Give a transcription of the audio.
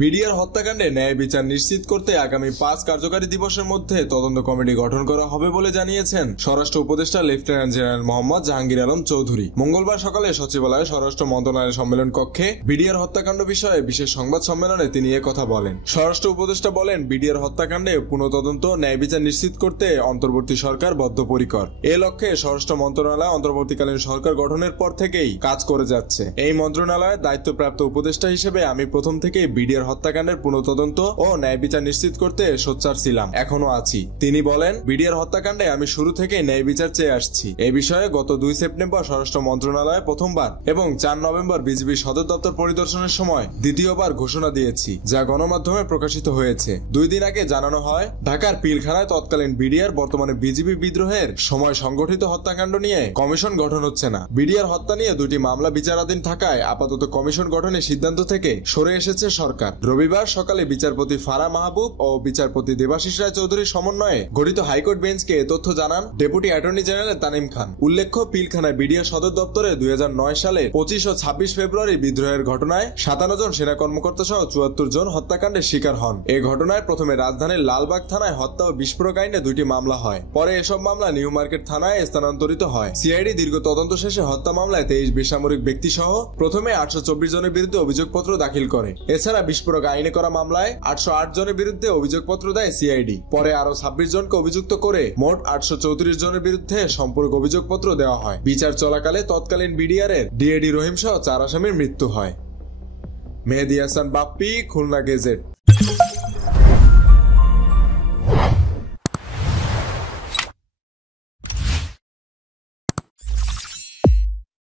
BDR হত্যাকাণ্ডে ন্যায় বিচার নিশ্চিত করতে আগামী 5 কার্যকারী দিবসের মধ্যে তদন্ত কমিটি গঠন করা হবে বলে জানিয়েছেন স্বরাষ্ট্র উপদেষ্টা লেফটেন্যান্ট জেনারেল মোহাম্মদ জাহাঙ্গীর আলম চৌধুরী। মঙ্গলবার সকালে সচিবালয়ে স্বরাষ্ট্র মন্ত্রণালয়ের সম্মেলন কক্ষে বিডিআর হত্যাকাণ্ড বিষয়ে বিশেষ সংবাদ সম্মেলনে তিনি কথা বলেন। স্বরাষ্ট্র উপদেষ্টা বলেন, বিডিআর হত্যাকাণ্ডে পুনঃতদন্ত ন্যায় বিচার নিশ্চিত করতে অন্তর্বর্তী সরকার বদ্ধপরিকর। এ লক্ষ্যে স্বরাষ্ট্র মন্ত্রণালয় অন্তর্বর্তীকালীন সরকার গঠনের পর থেকেই কাজ করে যাচ্ছে। এই মন্ত্রণালয়ের দায়িত্বপ্রাপ্ত উপদেষ্টা হিসেবে আমি প্রথম থেকেই বিডিআর হত্যাকাণ্ডের পুনঃতদন্ত ও ন্যায় বিচার নিশ্চিত করতে সোচ্চার ছিলাম, এখনো আছি। তিনি বলেন, বিডিআর হত্যাকাণ্ডে আমি শুরু থেকেই ন্যায় বিচার চেয়ে আসছি। এই বিষয়ে গত 2 সেপ্টেম্বর স্বরাষ্ট্র মন্ত্রণালয়ে প্রথমবার এবং 4 নভেম্বর বিজিবি সদর দপ্তর পরিদর্শনের সময় দ্বিতীয়বার ঘোষণা দিয়েছি, যা গণমাধ্যমে প্রকাশিত হয়েছে। 2 দিন আগে জানানো হয়, ঢাকার পিলখানায় তৎকালীন বিডিআর বর্তমানে বিজিবি বিদ্রোহের সময় সংগঠিত হত্যাকাণ্ড নিয়ে কমিশন গঠন হচ্ছে না। বিডিআর হত্যা নিয়ে 2টি মামলা বিচারাধীন থাকায় আপাতত কমিশন গঠনের সিদ্ধান্ত থেকে সরে এসেছে সরকার। রবিবার সকালে বিচারপতি ফারা মাহবুব ও বিচারপতি দেবাশিস রায় চৌধুরীর সমন্বয়ে গঠিত হাইকোর্ট বেঞ্চকে এ তথ্য জানান ডেপুটি অ্যাটর্নি জেনারেল তানিম খান। উল্লেখ্য, পিলখানায় বিডিআর সদর দপ্তরে 2009 সালে 25 ও 26 ফেব্রুয়ারি বিদ্রোহের ঘটনায় 57 জন সেনা কর্মকর্তা সহ 74 জন হত্যাকাণ্ডের শিকার হন। এই ঘটনায় প্রথমে রাজধানীর লালবাগ থানায় হত্যা ও বিস্ফোরক আইনে 2টি মামলা হয়। পরে এসব মামলা নিউ মার্কেট থানায় স্থানান্তরিত হয়। সিআইডি দীর্ঘ তদন্ত শেষে হত্যা মামলায় 23 বেসামরিক ব্যক্তি সহ প্রথমে 824 জনের বিরুদ্ধে অভিযোগপত্র দাখিল করে। এছাড়া বিস্ফোরক আইনে করা মামলায় 808 জনের বিরুদ্ধে অভিযোগপত্র দেয় সিআইডি। পরে আরো 26 জনকে অভিযুক্ত করে মোট 834 জনের বিরুদ্ধে সম্পূরক অভিযোগপত্র দেওয়া হয়। বিচার চলাকালে তৎকালীন বিডিআর এর ডিএডি রহিম সহ 4 আসামির মৃত্যু হয়। মেহেদী হাসান বাপ্পি, খুলনা গেজেট।